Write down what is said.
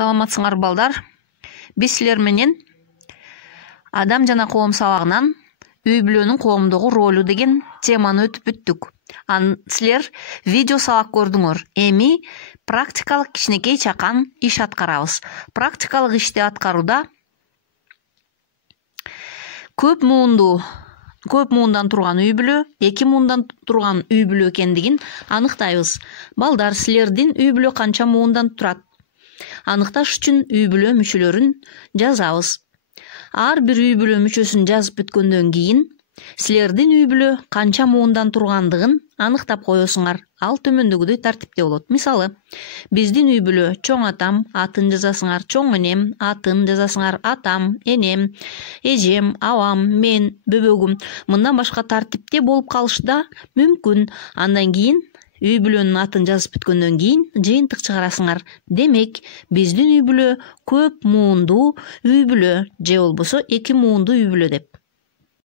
Саламатсыңар балдар. Биз силер менен адам жана коом сабагынан үй бүлөнүн коомдогу ролу деген теманы өтүп бүттүк. Силер видео сабак көрдүңөр. Эми практикалык кичинекей чакан иш аткарабыз. Практикалык ишти аткарууда көп муундан турган үй бүлө, 2 муундан турган үй бүлө экендигин аныктайбыз. Балдар, силердин үй бүлө канча муундан турат? Аныкташ үчүн үй бүлө мүчөлөрүн жазабыз. Ар бир үй бүлө мүчөсүн жазып бүткөндөн кийин силердин үй бүлө канча муундан тургандыгын аныктап коесуңар. Ал төмөндөгүдөй тартипте болот. Мисалы, биздин үй бүлө чоң атам атын жазасыңар, чоң энем атын жазасыңар, атам, энем, эжем, абам, мен, бөбөгүм. Мындан башка тартипте болуп калышы да мүмкүн. Андан кийин үй бүлөнүн атын жазып бүткөндөн кийин жыйынтык чыгарасыңар. Демек, биздин үй бүлө көп муунду үй бүлө же болбосо 2 муунду үй бүлө деп.